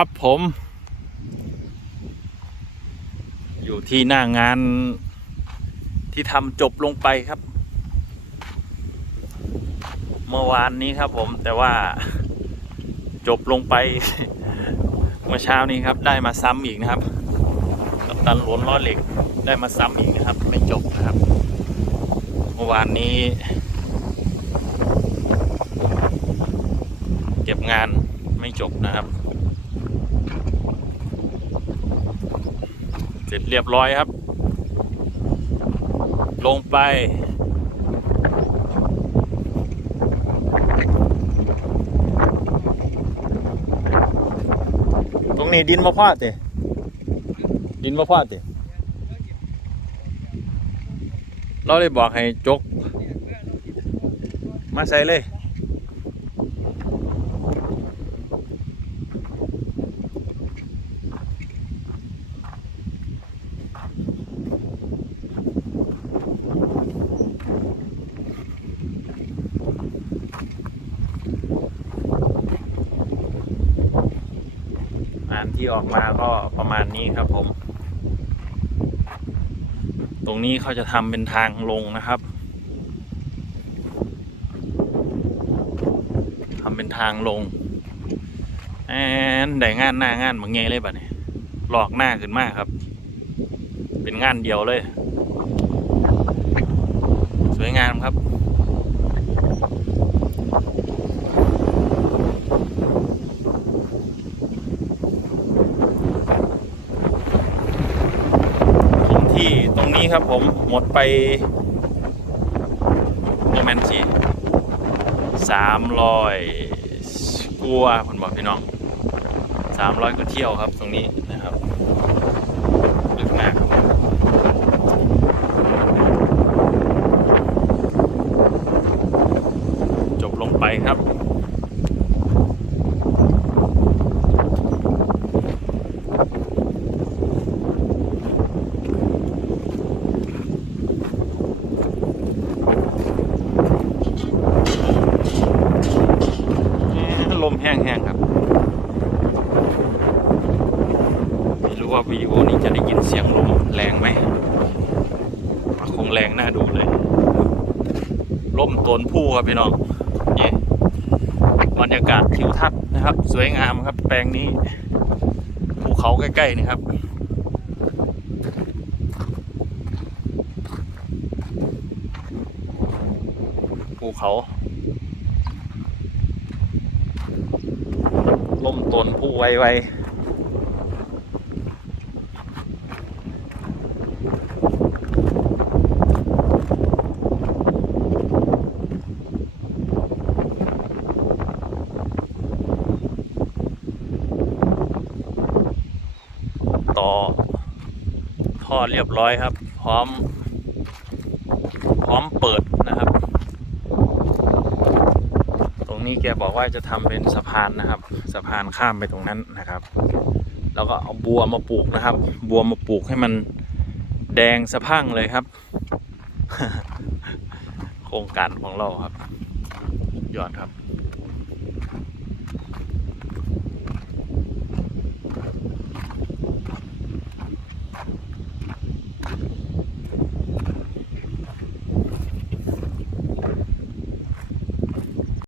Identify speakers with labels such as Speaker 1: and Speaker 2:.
Speaker 1: ครับผม อยู่ที่หน้างานที่ทำจบลงไปครับ เมื่อวานนี้ครับผมแต่ว่าจบลงไป เมื่อเช้านี้ครับ ได้มาซ้ำอีกนะครับ กัปตันหลวนล้อเหล็กได้มาซ้ำอีกนะครับ ไม่จบนะครับ เมื่อวานนี้ เก็บงานไม่จบนะครับ เสร็จเรียบร้อยครับ ลงไปตรงนี้ดินมาพาดติดินมาพาดติเราเลยบอกให้จก มาใส่เลย ที่ออกมาก็ประมาณนี้ครับผม ตรงนี้เขาจะทำเป็นทางลงนะครับทำเป็นทางลงแอนได้งานหน้างานบางไงเลยบัดนี้หลอกหน้าขึ้นมากครับ เป็นงานเดียวเลย สวยงามครับ พื้นที่ต รงนี้ครับผมหมดไปโระมนซีสามร้อยกัวาคนบอกพี่น้องสามร้อยกว่าเที่ยวครับตรงนี้นะครับลึกมากครับจบลงไปครับ เอ๊ะล มแห้งๆครับไม่รู้ว่าวิดีโอนี้จะได้ยินเสียงลมแรงไหมคงแรงน่าดูเลยลมตนผู้ครับพี่น้องนี่บรรยากาศทิวทัศน์นะครับ สวยงามครับ แปลงนี้ภูเขาใกล้ๆนี่ครับภูเขา ล่ม ตนผู้ไวไวต่อท่อเรียบร้อยครับ พร้อม พร้อมเปิดนะครับ รงนี้แกบอกว่าจะทำเป็นสะพานนะครับ สะพานข้ามไปตรงนั้นนะครับ แล้วก็เอาบัวมาปลูกนะครับ บัวมาปลูกให้มันแดงสะพั่งเลยครับ โครงการของเราครับยอดครับ